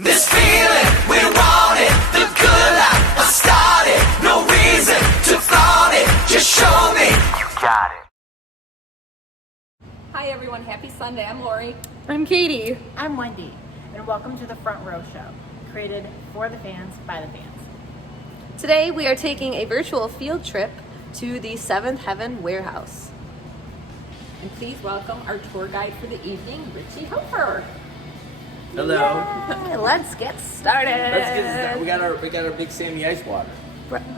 This feeling, we want it. The good life, I started. No reason to flaunt it. Just show me you got it. Hi everyone, happy Sunday. I'm Lori. I'm Katie. I'm Wendy, and welcome to the Front Row Show, created for the fans, by the fans. Today we are taking a virtual field trip to the Seventh Heaven Warehouse. And please welcome our tour guide for the evening, Richie Hofer. Hello. Yay, let's get started. Let's get started. We got our Big Sammy ice water.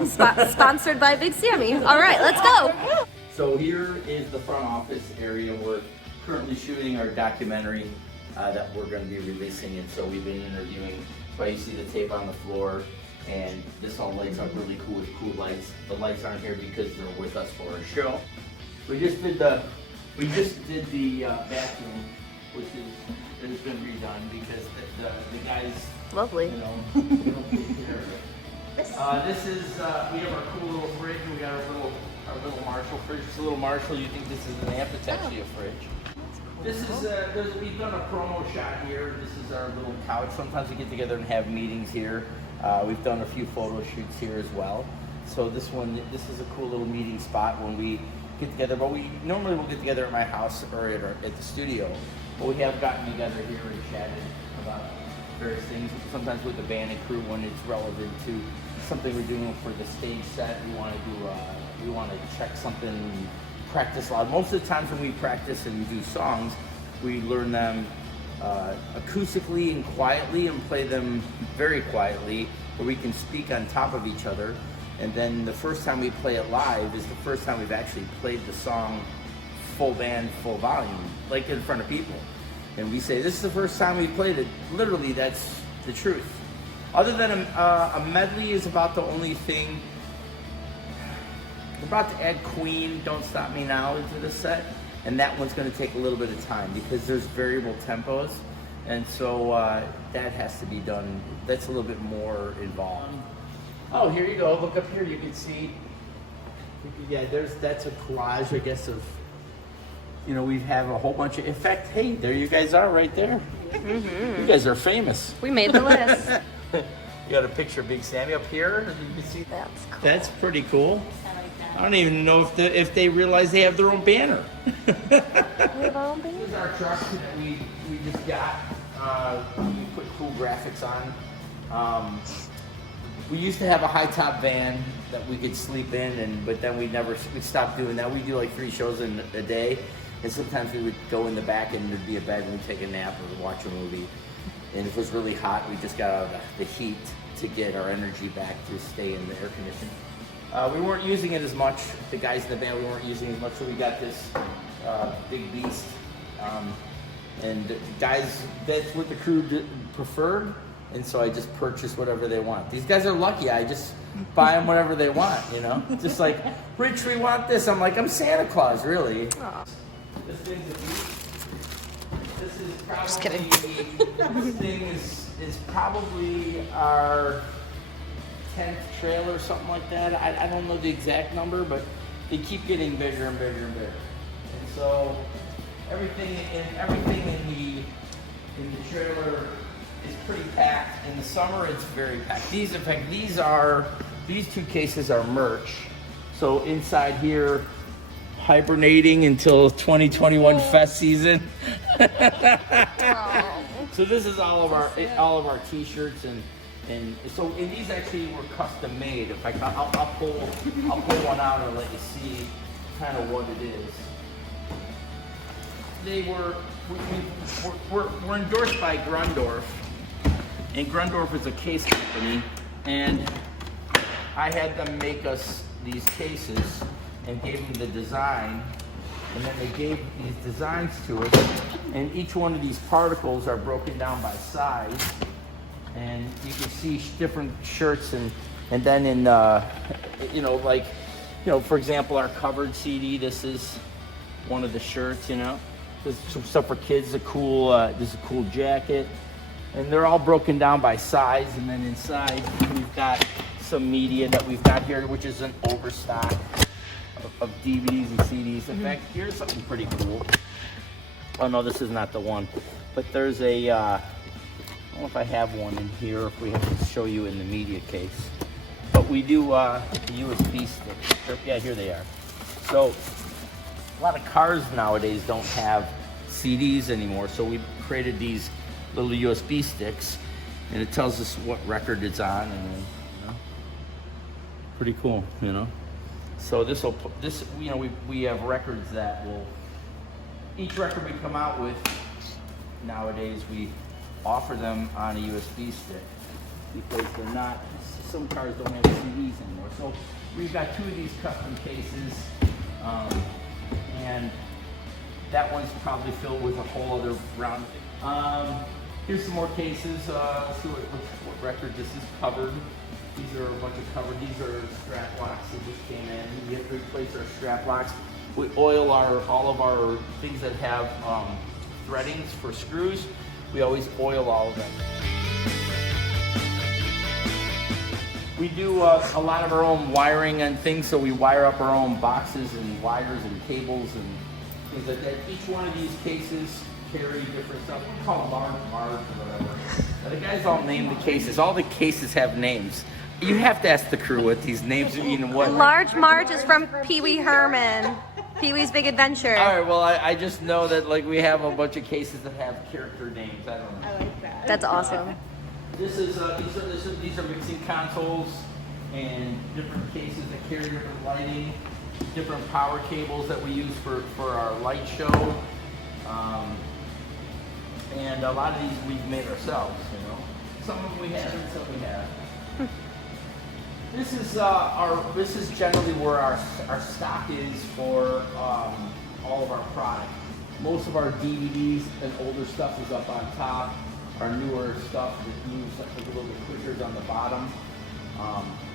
Sponsored by Big Sammy. All right, let's go. So here is the front office area. We're currently shooting our documentary that we're going to be releasing, and so we've been interviewing. That's why you see the tape on the floor, and this all lights up really cool with cool lights. The lights aren't here because they're with us for a show. We just did the bathroom, which has been redone because the guys, Lovely. you know, they don't take care of it. This is we have our cool little fridge. We got our little Marshall fridge. It's a little Marshall. You think this is an amp? It's actually a fridge. This is we've done a promo shot here. This is our little couch. Sometimes we get together and have meetings here. We've done a few photo shoots here as well. So this is a cool little meeting spot when we get together. But we normally will get together at my house or at the studio. But we have gotten together here and chatted about various things. Sometimes with the band and crew when it's relevant to something we're doing for the stage set. We want to check something, practice loud. Most of the times when we practice and we do songs, we learn them acoustically and quietly and play them very quietly, where we can speak on top of each other. And then the first time we play it live is the first time we've actually played the song full band, full volume, like in front of people. And we say, this is the first time we played it. Literally, that's the truth. Other than a medley is about the only thing. We're about to add Queen, Don't Stop Me Now into the set. And that one's gonna take a little bit of time because there's variable tempos. And so that has to be done. That's a little bit more involved. Oh, here you go. Look up here. You can see. Yeah, that's a collage, I guess, of. You know, we have a whole bunch of. In fact, hey, there you guys are, right there. Mm-hmm. You guys are famous. We made the list. You got a picture of Big Sammy up here. You can see. That's cool. That's pretty cool. I don't even know if they realize they have their own banner. This is our truck that we just got. We put cool graphics on. We used to have a high top van that we could sleep in, but then we stopped doing that. We do like 3 shows in a day, and sometimes we would go in the back and there'd be a bed and we'd take a nap or watch a movie. And if it was really hot, we just got out of the heat to get our energy back to stay in the air conditioning. We weren't using it as much. The guys in the band, we weren't using it as much, so we got this big beast. And the guys, that's what the crew preferred. And so I just purchase whatever they want. These guys are lucky. I just buy them whatever they want, you know? Just like, Rich, we want this. I'm like, I'm Santa Claus, really. Aww. This thing's a beast. This is probably, just kidding. This thing is probably our 10th trailer or something like that. I don't know the exact number, but they keep getting bigger and bigger and bigger. And so everything in the trailer is pretty packed. In the summer, it's very packed. These 2 cases are merch. So inside here, hibernating until 2021 fest season. So this is all of our T-shirts and so these actually were custom made. In fact, I'll pull one out and let you see kind of what it is. We're endorsed by Grundorf. And Grundorf is a case company, and I had them make us these cases and gave them the design, and then they gave these designs to us, and each one of these particles are broken down by size, and you can see different shirts, and then in, for example, our covered CD, this is one of the shirts, you know. There's some stuff for kids, there's a cool jacket. And they're all broken down by size, and then inside we've got some media that we've got here, which is an overstock of DVDs and CDs. In fact, here's something pretty cool. Oh no, this is not the one. But there's a, don't know if I have one in here, if we have to show you in the media case. But we do USB sticks. Yeah, here they are. So a lot of cars nowadays don't have CDs anymore, so we created these little USB sticks, and it tells us what record it's on, and then, you know, pretty cool, you know. So we have records that will, each record we come out with nowadays, we offer them on a USB stick because they're not, some cars don't have CDs anymore. So we've got 2 of these custom cases, and that one's probably filled with a whole other round. Here's some more cases. Let's see what record this is covered. These are a bunch of covered. These are strap locks that just came in. We have to replace our strap locks. We oil all of our things that have threadings for screws. We always oil all of them. We do a lot of our own wiring and things, so we wire up our own boxes and wires and cables and things like that. Each one of these cases carry different stuff. We call them large or whatever. Now, the guys all name the cases. All the cases have names. You have to ask the crew what these names mean and what. Large Marge is from Pee Wee Herman. Pee Wee's Big Adventure. All right, well, I just know that like we have a bunch of cases that have character names. I don't know. I like that. That's awesome. These are mixing consoles and different cases that carry different lighting, different power cables that we use for our light show. And a lot of these we've made ourselves, you know. Some of them we have and some we have. This is generally where our stock is for all of our product. Most of our DVDs and older stuff is up on top. Our newer stuff that moves a little bit quicker is on the bottom.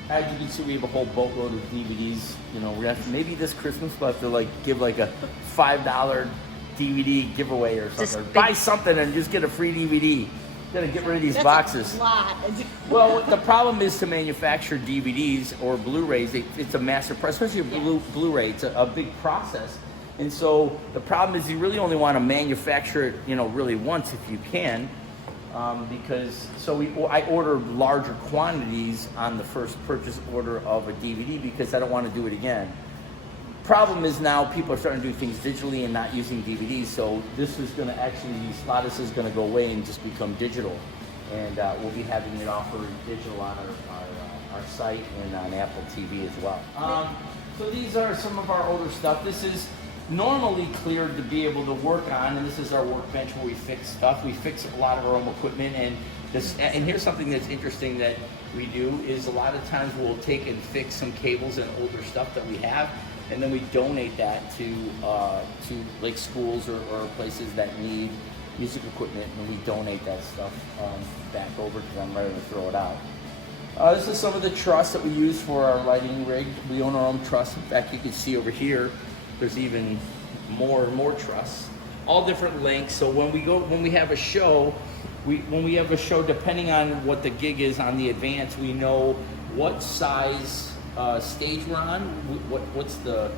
As you can see, we have a whole boatload of DVDs. You know, we have maybe this Christmas we'll have to give like a $5 DVD giveaway or something. Or buy something and just get a free DVD. Gotta get rid of these boxes. A lot. Well, the problem is to manufacture DVDs or Blu-rays. It's a massive process, especially Blu-ray. It's a big process, and so the problem is you really only want to manufacture it, you know, really once if you can, because I order larger quantities on the first purchase order of a DVD because I don't want to do it again. Problem is now people are starting to do things digitally and not using DVDs, so this is going to actually, a lot of this is going to go away and just become digital, and we'll be having it offered digital on our site and on Apple TV as well. So these are some of our older stuff. This is normally cleared to be able to work on, and this is our workbench where we fix stuff. We fix a lot of our own equipment, and here's something that's interesting that we do is a lot of times we'll take and fix some cables and older stuff that we have, and then we donate that to like schools or places that need music equipment, and we donate that stuff back over to them rather than throw it out. This is some of the truss that we use for our lighting rig. We own our own truss. In fact, you can see over here, there's even more and more truss, all different lengths. So when we have a show, depending on what the gig is on the advance, we know what size stage we're on, what's the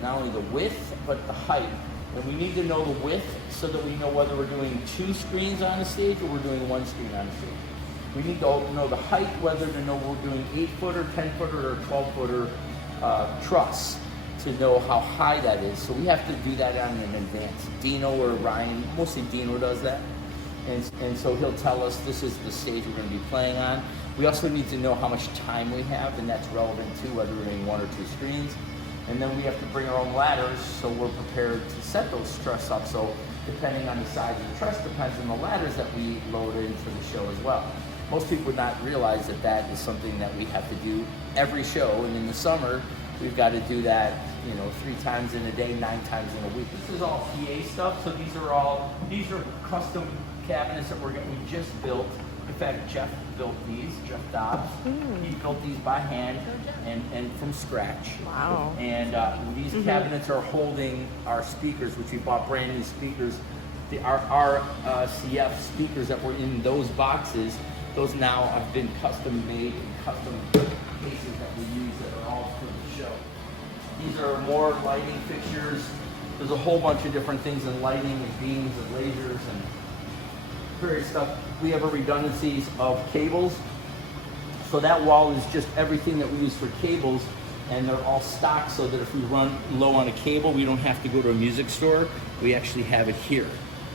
not only the width but the height, and we need to know the width so that we know whether we're doing 2 screens on a stage or we're doing 1 screen on a stage. We need to know the height, whether to know we're doing 8-footer, 10-footer, or 12-footer truss to know how high that is. So we have to do that on in advance. Dino or Ryan, mostly Dino does that, and so he'll tell us this is the stage we're going to be playing on. We also need to know how much time we have, and that's relevant to whether we're doing 1 or 2 screens. And then we have to bring our own ladders, so we're prepared to set those truss up. So depending on the size of the truss, depends on the ladders that we load in for the show as well. Most people would not realize that that is something that we have to do every show, and in the summer, we've got to do that, 3 times in a day, 9 times in a week. This is all PA stuff, so these are custom cabinets that we just built. In fact, Jeff built these, Jeff Dobbs. He built these by hand and from scratch. Wow. And these cabinets are holding our speakers, which we bought brand new speakers. Our CF speakers that were in those boxes, those now have been custom made and custom cases that we use that are all for the show. These are more lighting fixtures. There's a whole bunch of different things in lighting and beams and lasers and temporary stuff. We have a redundancies of cables. So that wall is just everything that we use for cables, and they're all stocked so that if we run low on a cable, we don't have to go to a music store. We actually have it here.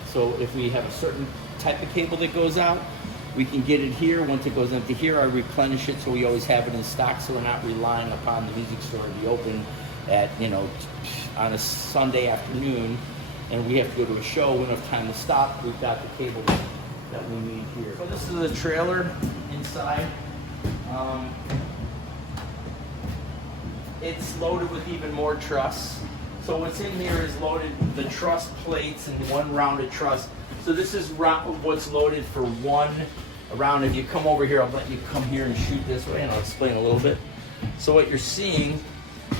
So if we have a certain type of cable that goes out, we can get it here. Once it goes empty here, I replenish it, so we always have it in stock, so we're not relying upon the music store to be open at, you know, on a Sunday afternoon, and we have to go to a show, we don't have time to stop. We've got the cable that we need here. So this is the trailer inside. It's loaded with even more truss. So what's in here is loaded the truss plates and one rounded truss. So this is what's loaded for one round. If you come over here, I'll let you come here and shoot this way, and I'll explain a little bit. So what you're seeing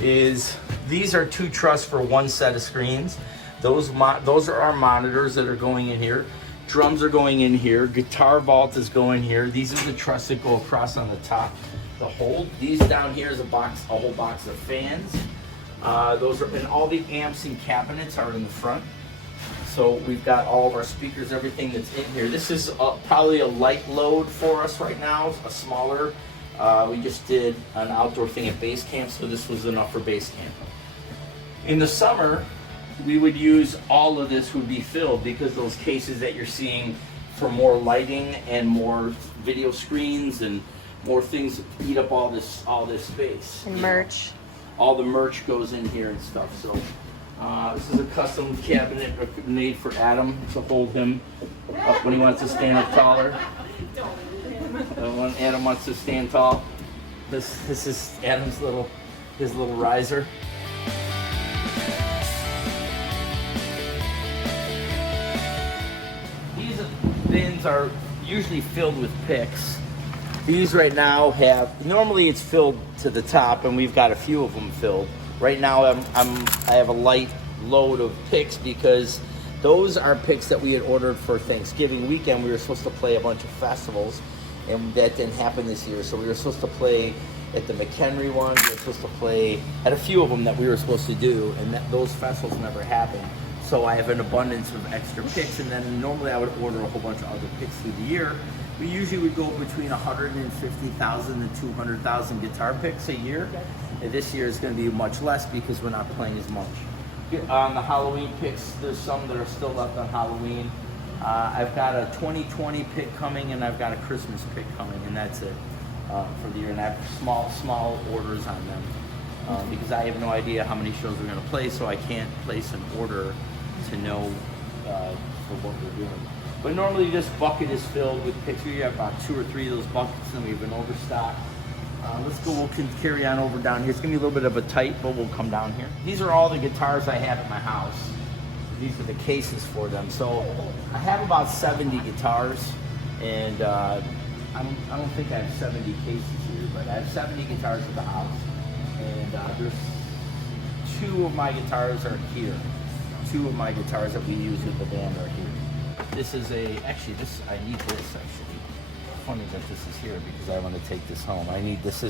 is these are 2 truss for one set of screens. Those are our monitors that are going in here. Drums are going in here. Guitar vault is going here. These are the truss that go across on the top. The whole, these down here is a whole box of fans. Those are, and all the amps and cabinets are in the front. So we've got all of our speakers, everything that's in here. This is probably a light load for us right now, a smaller. We just did an outdoor thing at base camp, so this was enough for base camp. In the summer, we would use all of this would be filled, because those cases that you're seeing for more lighting and more video screens and more things eat up all this space. And merch. All the merch goes in here and stuff. So this is a custom cabinet made for Adam to hold him up when he wants to stand up taller. When Adam wants to stand tall, this is Adam's his little riser. These bins are usually filled with picks. These right now normally it's filled to the top, and we've got a few of them filled. Right now I have a light load of picks, because those are picks that we had ordered for Thanksgiving weekend. We were supposed to play a bunch of festivals, and that didn't happen this year. So we were supposed to play at the McHenry one. We were supposed to play at a few of them that we were supposed to do, and those festivals never happened. So I have an abundance of extra picks, and then normally I would order a whole bunch of other picks through the year. We usually would go between 150,000 and 200,000 guitar picks a year. And this year is going to be much less because we're not playing as much. On the Halloween picks, there's some that are still left on Halloween. I've got a 2020 pick coming, and I've got a Christmas pick coming, and that's it for the year. And I have small orders on them because I have no idea how many shows we're going to play, so I can't place an order to know for what we're doing. But normally this bucket is filled with picks. We have about 2 or 3 of those buckets, and we have an overstock. We'll carry on over down here. It's gonna be a little bit of a tight, but we'll come down here. These are all the guitars I have at my house. These are the cases for them. So I have about 70 guitars, and I don't think I have 70 cases here, but I have 70 guitars at the house. And there's 2 of my guitars are here. 2 of my guitars that we use with the band are here. This is I need this actually. Funny that this is here because I want to take this home. This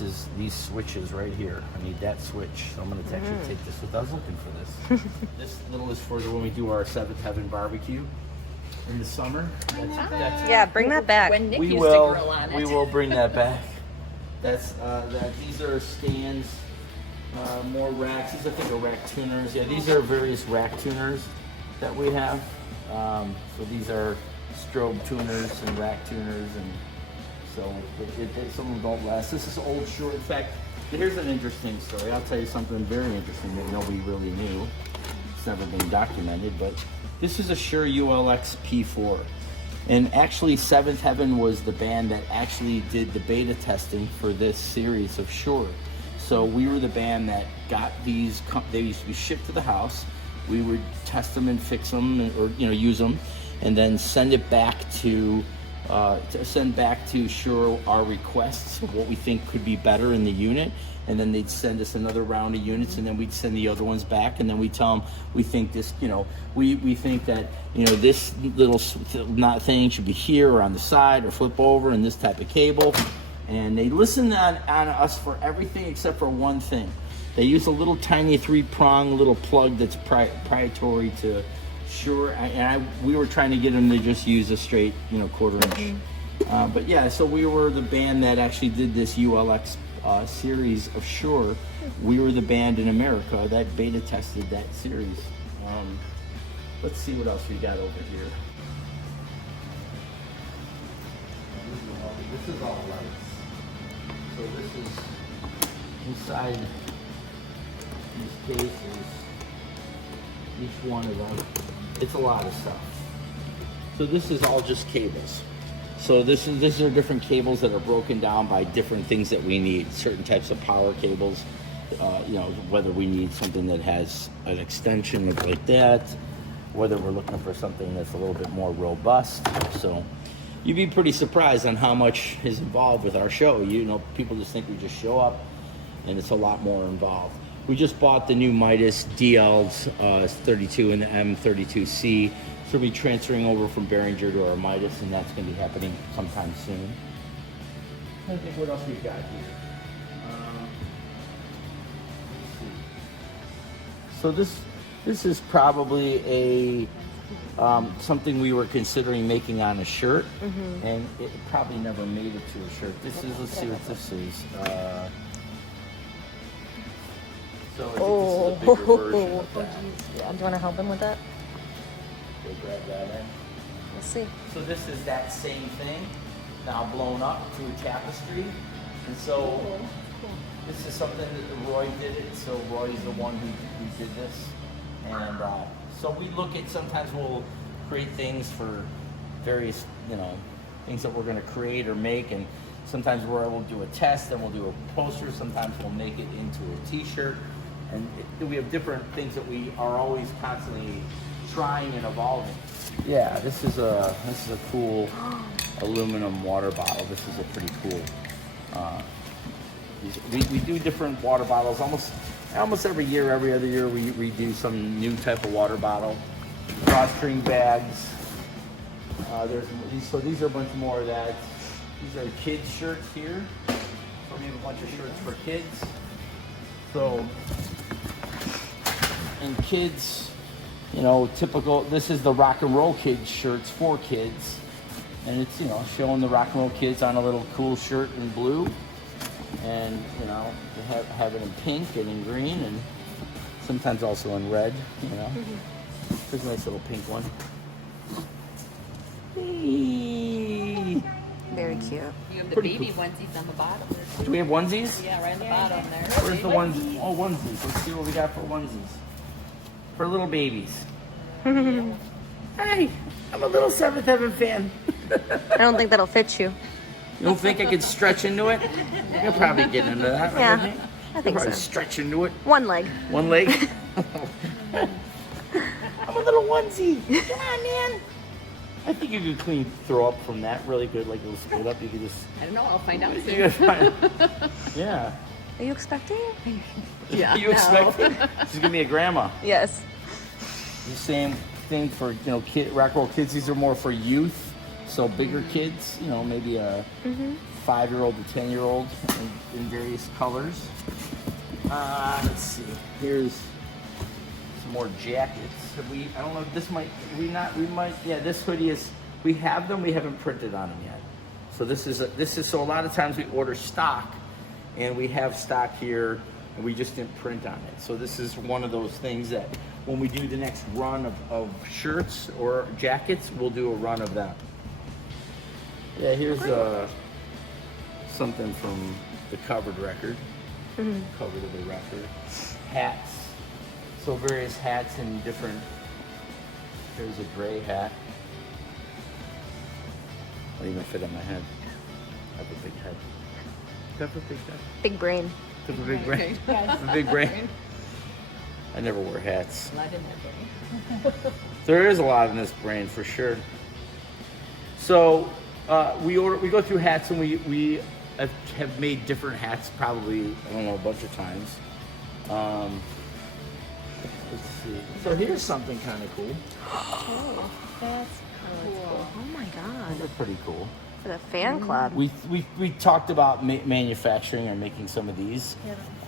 is these switches right here. I need that switch. So I'm going to actually take this with us. I was looking for this. This little is for when we do our Seventh Heaven barbecue in the summer. That's Yeah, bring that back. When Nick we used will. to grill on it. We will bring that back. That's that. These are stands. More racks. These I think are rack tuners. Yeah, these are various rack tuners that we have. So these are strobe tuners and rack tuners, and so some of them don't last. This is old short. In fact, here's an interesting story. I'll tell you something very interesting that nobody really knew. It's never been documented, but this is a Shure ULX P4. And actually, Seventh Heaven was the band that actually did the beta testing for this series of Shure. So we were the band that got these. They used to be shipped to the house. We would test them and fix them, or use them, and then send it back to Shure our requests of what we think could be better in the unit, and then they'd send us another round of units, and then we'd send the other ones back, and then we tell them we think this, we think that this little thing should be here or on the side or flip over, and this type of cable, and they listen on us for everything except for one thing. They use a little tiny 3-prong little plug that's proprietary to Shure, we were trying to get them to just use a straight, you know, quarter inch. But yeah, so we were the band that actually did this ULX series of Shure. We were the band in America that beta tested that series. Let's see what else we got over here. This is all lights. So this is inside these cases, each one of them. It's a lot of stuff. So this is all just cables. So these are different cables that are broken down by different things that we need. Certain types of power cables, you know, whether we need something that has an extension like that, whether we're looking for something that's a little bit more robust. So you'd be pretty surprised on how much is involved with our show. You know, people just think we just show up, and it's a lot more involved. We just bought the new Midas DLs 32 and the M32C. So we'll be transferring over from Behringer to our Midas, and that's going to be happening sometime soon. I think what else we've got here. Let's see. So this is probably a something we were considering making on a shirt, and it probably never made it to a shirt. This is, let's see what this is. So I think this is a bigger version of that. Yeah, do you want to help him with that? Go grab that in. Let's see. So this is that same thing, now blown up to a tapestry. And so this is something that Roy did it. So Roy's the one who did this. And so we look at, sometimes we'll create things for various, you know, things that we're going to create or make. And sometimes we'll do a test, then we'll do a poster. Sometimes we'll make it into a t-shirt. And we have different things that we are always constantly trying and evolving. Yeah, this is a cool aluminum water bottle. This is a pretty cool. We do different water bottles almost every year. Every other year we do some new type of water bottle. Drawstring bags. These are a bunch more of that. These are kids shirts here. So we have a bunch of shirts for kids. So, and kids, you know, typical, this is the rock and roll kids shirts for kids. And it's, you know, showing the rock and roll kids on a little cool shirt in blue. And, you know, they have it in pink and in green and sometimes also in red, you know. There's a nice little pink one. Hey. Very cute. You have the Pretty baby cool. onesies on the bottom. Do we have onesies? Yeah, right on the bottom there. Where's the onesie? Oh, onesies. Let's see what we got for onesies. For little babies. Hey, I'm a little Seventh Heaven fan. I don't think that'll fit you. You don't think I could stretch into it? You'll probably get into that, right? Yeah, Right? I think Probably so. stretch into it. One leg. One leg. I'm a little onesie. Come on, man. I think you could clean throw up from that really good, like a little split up. You could just. I don't know. I'll find out You soon. could find, yeah. Are you expecting? Yeah. You expect she's gonna be a grandma. Yes. The same thing for, you know, rock and roll kids. These are more for youth, so bigger kids. You know, maybe a 5-year-old to 10-year-old in various colors. Let's see. Here's some more jackets. I don't know. This might. We might. Yeah. This hoodie is. We have them. We haven't printed on them yet. So this is. So a lot of times we order stock, and we have stock here, and we just didn't print on it. So this is one of those things that when we do the next run of shirts or jackets, we'll do a run of them. Yeah. Here's something from the covered record. Cover of the record. Hats. So various hats in different. There's a gray hat. Not even fit on my head. I have a big head. I have a big head. Big brain. I have a big brain. I have a big brain. I never wear hats. Blood in their brain. There is a lot in this brain for sure. So we go through hats, and we have made different hats probably, I don't know, a bunch of times. Let's see. So here's something kind of cool. Oh, that's cool. Oh my God. They're pretty cool. For the fan club. We talked about manufacturing or making some of these.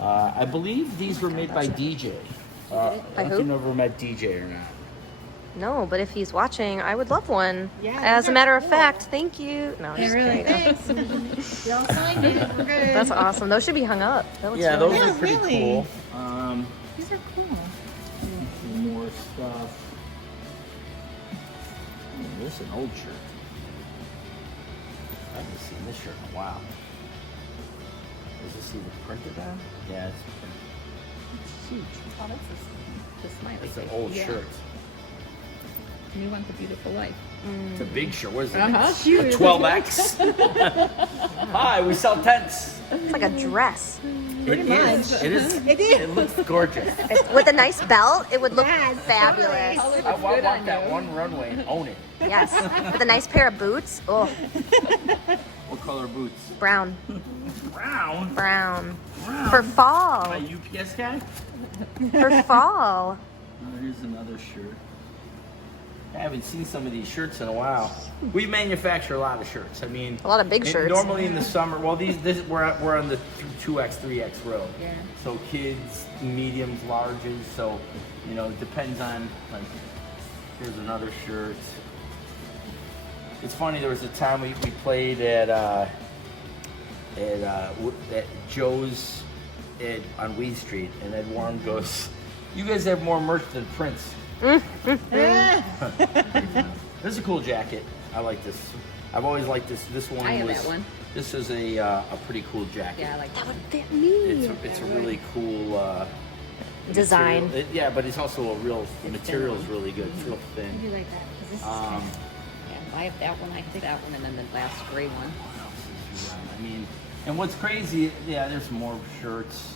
I believe these were made by DJ. I By don't know who? if you've ever met DJ or not. No, but if he's watching, I would love one. Yeah, As these a are matter of cool. fact, thank you. No, I'm just Really? kidding. Thanks. We all signed it. We're good. That's awesome. Those should be hung up. That looks Yeah, really those nice. are pretty really. cool. These are cool. Some more stuff. This is an old shirt. I haven't seen this shirt in a while. Is this even printed on? Yeah, it's printed. It's huge. Oh, that's the smiley It's an face. old Yeah. shirt. You want the beautiful life. It's a big shirt. What is it? Uh-huh. A 12X? Hi, we sell tents. It's like a dress. It is. It is. It is. It looks gorgeous. With a nice belt, it would look Yes, fabulous. Color I looks good want on that you. one runway and own it. Yes. With a nice pair of boots. Oh, What color boots? brown. Brown. Brown. For fall. A UPS guy? For fall. Here's another shirt. I haven't seen some of these shirts in a while. We manufacture a lot of shirts. I mean, A lot of big shirts. Normally in the summer, well, we're on the 2X, 3X road. Yeah. So kids, mediums, larges. So, it depends on, like, here's another shirt. It's funny, there was a time we played at Joe's on Weed Street, and Ed Warren goes, "You guys have more merch than Prince." This is a cool jacket. I like this. I've always liked this. This one I have was. that one. This is a pretty cool jacket. Yeah, I like that. That would fit me. It's a really cool Design. material. Yeah, but it's also the material is really good. It's real I thin. do like that. 'Cause this is yeah, I have that one, I think that one, and then the last gray one. I mean, and what's crazy? Yeah, there's more shirts.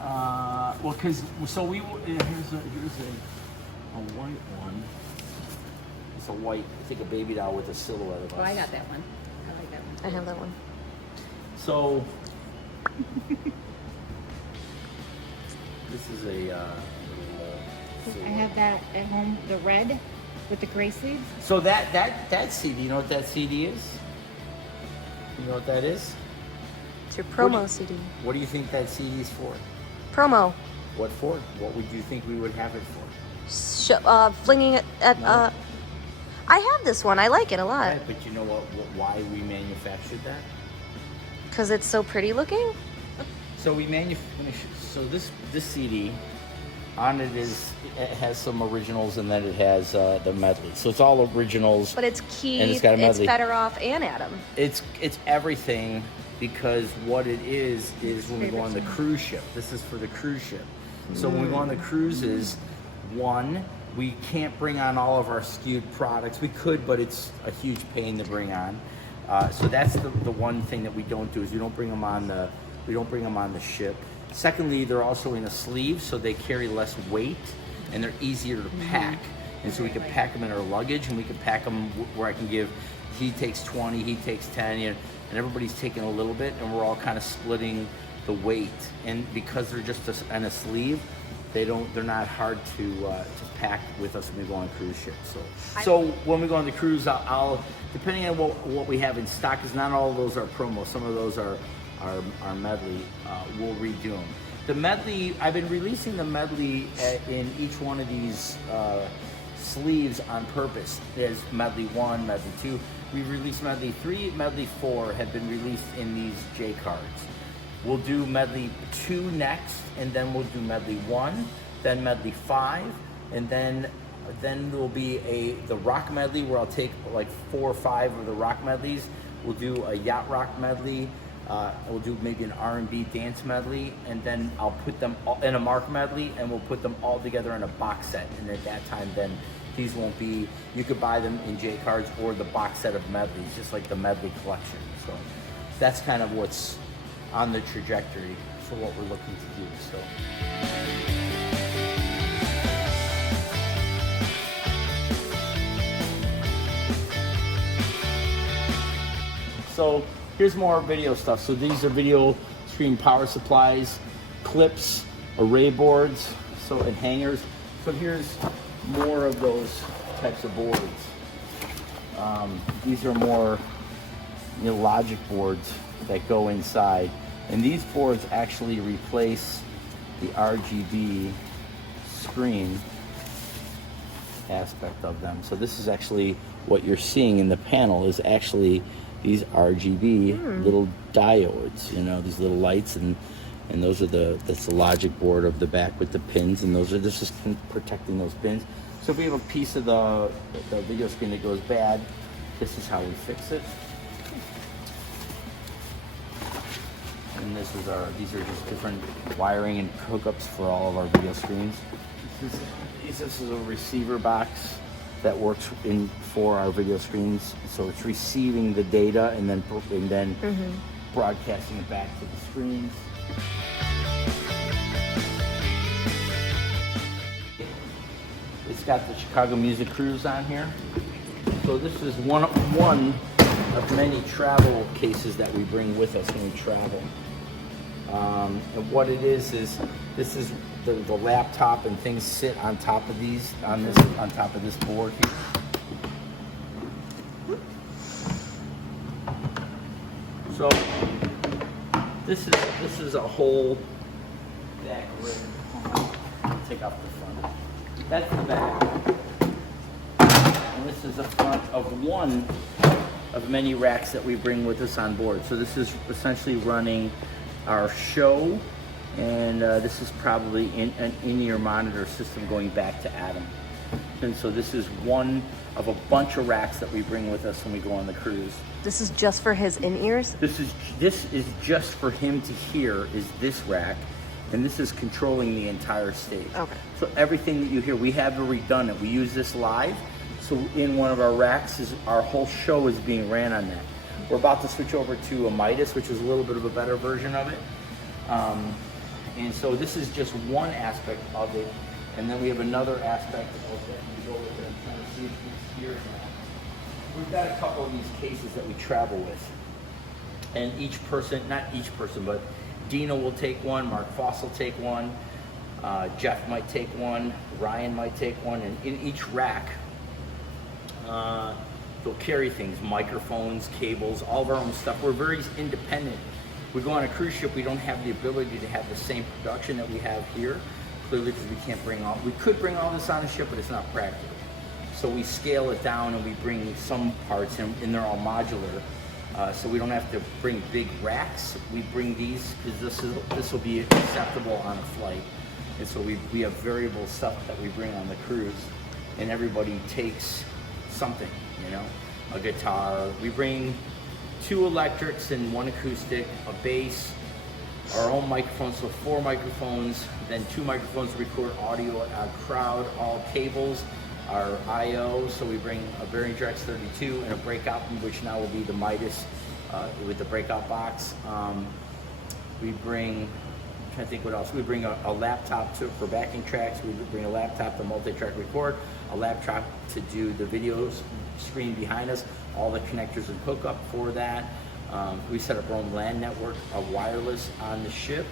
Well, here's a white one. It's a white, I think a baby doll with a silhouette of us. Oh, I got that one. I like that one. I have that one. So this is a little, I have that at home, the red with the gray sleeves. so that CD, you know what that CD is? You know what that is? It's your promo CD. What do you think that CD is for? Promo. What for? What would you think we would have it for? Flinging it at. No. I have this one. I like it a lot Right, but you know why we manufactured that? because it's so pretty looking. So we so this CD on it has some originals, and then it has the medley. So it's all originals. But it's Keith, And it's got a medley. Fedorov, and Adam. It's everything, because what it is when we go on the cruise ship. This is for the cruise ship. So when we go on the cruises, one, we can't bring on all of our skewed products. We could, but it's a huge pain to bring on. So that's the one thing that we don't do, is we don't bring them on the ship. Secondly, they're also in a sleeve, so they carry less weight and they're easier to pack. And so we can pack them in our luggage, and we can pack them where I can give, he takes 20, he takes 10, and everybody's taking a little bit, and we're all kind of splitting the weight. And because they're just on a sleeve, they're not hard to pack with us when we go on cruise ships. So when we go on the cruise, I'll depending on what we have in stock, because not all of those are promo. Some of those are medley. We'll redo them. The medley, I've been releasing the medley in each one of these sleeves on purpose. There's medley 1, medley 2. We've released medley 3, medley 4 have been released in these J cards. We'll do medley 2 next, and then we'll do medley 1, then medley 5, and then there'll be the rock medley, where I'll take like 4 or 5 of the rock medleys. We'll do a yacht rock medley. We'll do maybe an R&B dance medley, and then I'll put them all in a mark medley, and we'll put them all together in a box set. And at that time, then these won't be, you could buy them in J cards or the box set of medleys, just like the medley collection. So that's kind of what's on the trajectory for what we're looking to do. So here's more video stuff. So these are video screen power supplies, clips, array boards, and hangers. So here's more of those types of boards. These are more logic boards that go inside. And these boards actually replace the RGB screen aspect of them. So this is actually what you're seeing in the panel is actually these RGB little diodes, you know, these little lights, and those are that's the logic board of the back with the pins, and this is protecting those pins. So if we have a piece of the video screen that goes bad, this is how we fix it. And these are just different wiring and hookups for all of our video screens. This is a receiver box that works for our video screens. So it's receiving the data and then broadcasting it back to the screens. It's got the Chicago Music Cruise on here. So this is one of many travel cases that we bring with us when we travel. And what it is this is the laptop and things sit on top of on top of this board here. So this is a whole back rig. Take off the front. That's the back. And this is the front of one of many racks that we bring with us on board. So this is essentially running our show, and this is probably an in-ear monitor system going back to Adam. And so this is one of a bunch of racks that we bring with us when we go on the cruise. This is just for his in-ears? This is just for him to hear, is this rack, and this is controlling the entire stage. Okay. So everything that you hear, we have it redundant. We use this live. So in one of our racks, our whole show is being ran on that. We're about to switch over to a Midas, which is a little bit of a better version of it. And so this is just one aspect of it. And then we have another aspect of that. We go over there and try to see if it's here now. We've got a couple of these cases that we travel with. And each person, not each person, but Dina will take one, Mark Foss will take one, Jeff might take one, Ryan might take one, and in each rack, they'll carry things, microphones, cables, all of our own stuff. We're very independent. We go on a cruise ship, we don't have the ability to have the same production that we have here, clearly because we can't bring all, we could bring all this on a ship, but it's not practical. So we scale it down and we bring some parts in, and they're all modular. So we don't have to bring big racks. We bring these because this will be acceptable on a flight. And so we have variable stuff that we bring on the cruise, and everybody takes something, you know, a guitar. We bring 2 electrics and 1 acoustic, a bass, our own microphones, so 4 microphones, then 2 microphones to record audio, our crowd, all cables, our I/O, so we bring a Behringer X32 and a breakout, which now will be the Midas with the breakout box. We bring, I'm trying to think what else. We bring a laptop for backing tracks. We bring a laptop to multi-track record, a laptop to do the video screen behind us, all the connectors and hookup for that. We set up our own LAN network, a wireless on the ship.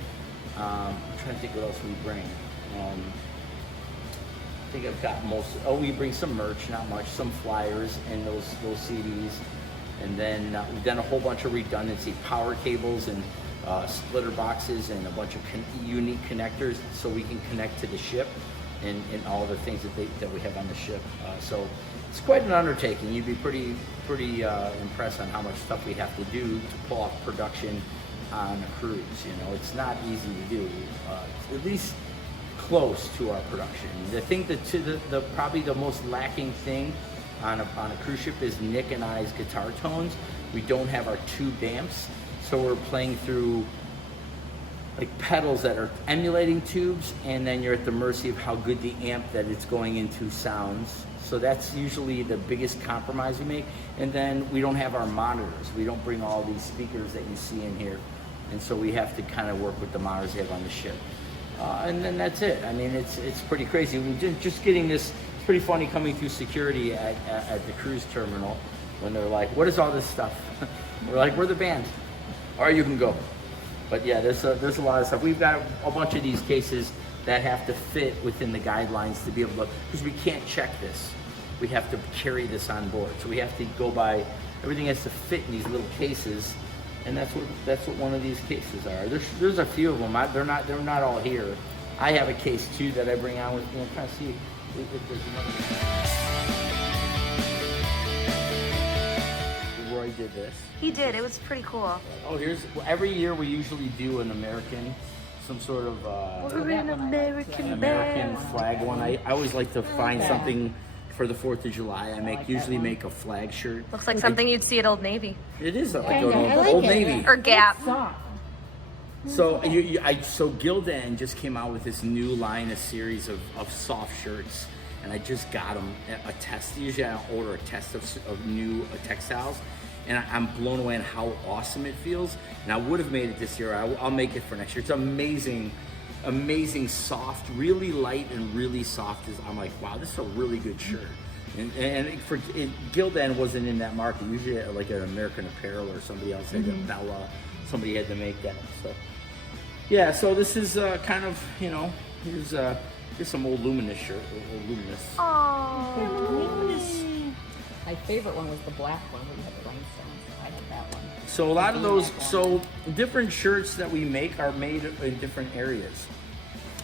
I'm trying to think what else we bring. I think I've got most. Oh, we bring some merch, not much, some flyers and those CDs, and then we've done a whole bunch of redundancy, power cables and splitter boxes and a bunch of unique connectors, so we can connect to the ship and all the things that we have on the ship. So it's quite an undertaking. You'd be pretty impressed on how much stuff we have to do to pull off production on a cruise. You know, it's not easy to do. At least close to our production. The thing that probably the most lacking thing on a cruise ship is Nick and I's guitar tones. We don't have our tube amps, so we're playing through like pedals that are emulating tubes, and then you're at the mercy of how good the amp that it's going into sounds. So that's usually the biggest compromise we make. And then we don't have our monitors. We don't bring all these speakers that you see in here, and so we have to kind of work with the monitors they have on the ship. And then that's it. I mean, it's pretty crazy. Just getting this, it's pretty funny coming through security at the cruise terminal when they're like, what is all this stuff? We're like, we're the band. All right, you can go. But yeah, there's a lot of stuff. We've got a bunch of these cases that have to fit within the guidelines to be able to, because we can't check this. We have to carry this on board. So we have to go by, everything has to fit in these little cases. And that's what one of these cases are. There's a few of them. They're not all here. I have a case too that I bring on with me. I'm trying to see. if there's another. Roy did this. He did. It was pretty cool. Oh, every year we usually do an American, some sort of We're an American band. flag one. I always like to find something for the 4th of July. I usually make a flag shirt. Looks like something you'd see at Old Navy. It is like I like Old it. Navy. Or Gap. So so Gildan just came out with this new line, a series of soft shirts, and I just got them a test. Usually I order a test of new textiles, and I'm blown away on how awesome it feels. And I would have made it this year. I'll make it for next year. It's amazing, soft, really light and really soft. I'm like, wow, this is a really good shirt. Gildan wasn't in that market. Usually like an American Apparel or somebody else had Bella. Somebody had to make that. So yeah, so this is kind of, here's some old Luminous shirt, old Luminous. Oh. My favorite one was the black one where you had the rhinestones. I had that one. So a lot of those, so different shirts that we make are made in different areas.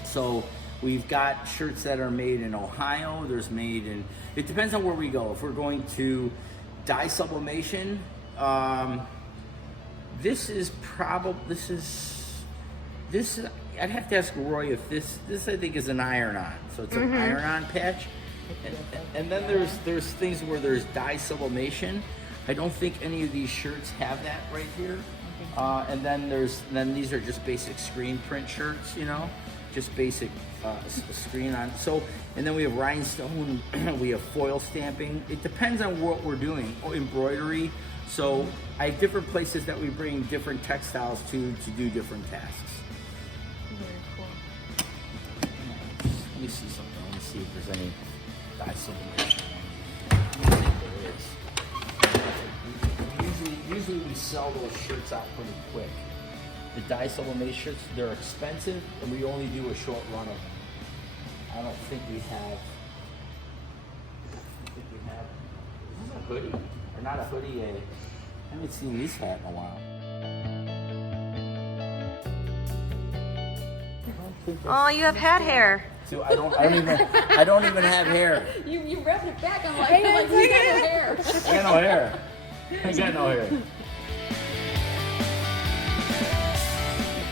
So we've got shirts that are made in Ohio. There's made in, it depends on where we go. If we're going to dye sublimation, I'd have to ask Roy if this I think is an iron-on. So it's an iron-on patch. And then there's things where there's dye sublimation. I don't think any of these shirts have that right here. And then these are just basic screen print shirts, just basic screen on. So, and then we have rhinestone, we have foil stamping. It depends on what we're doing. Embroidery. So I have different places that we bring different textiles to do different tasks. Very cool. Let me see something. Let me see if there's any dye sublimation. I don't think there is. Usually we sell those shirts out pretty quick. The dye sublimation shirts, they're expensive, and we only do a short run of them. I don't think we have. Is this a hoodie? Or not a hoodie? I haven't seen this hat in a while. Oh, you have hat hair. So I don't even have hair. You wrapped it back. I'm like, you got no hair. I got no hair. I got no hair.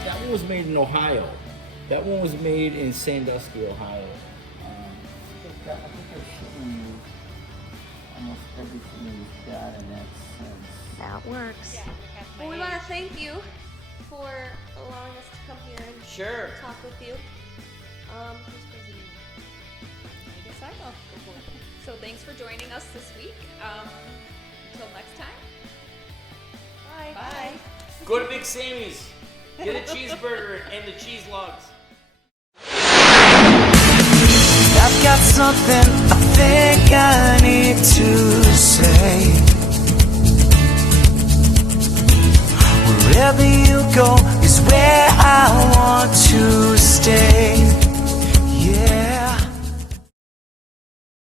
That one was made in Ohio. That one was made in Sandusky, Ohio. I think they're showing you almost everything we've got in that sense. That works. Well, we want to thank you for allowing us to come here and talk with you. Who's president? I guess I will. So thanks for joining us this week. Until next time. Bye. Bye. Go to Big Sammy's. Get a cheeseburger and the cheese logs. I've got something I think I need to say. Wherever you go is where I want to stay.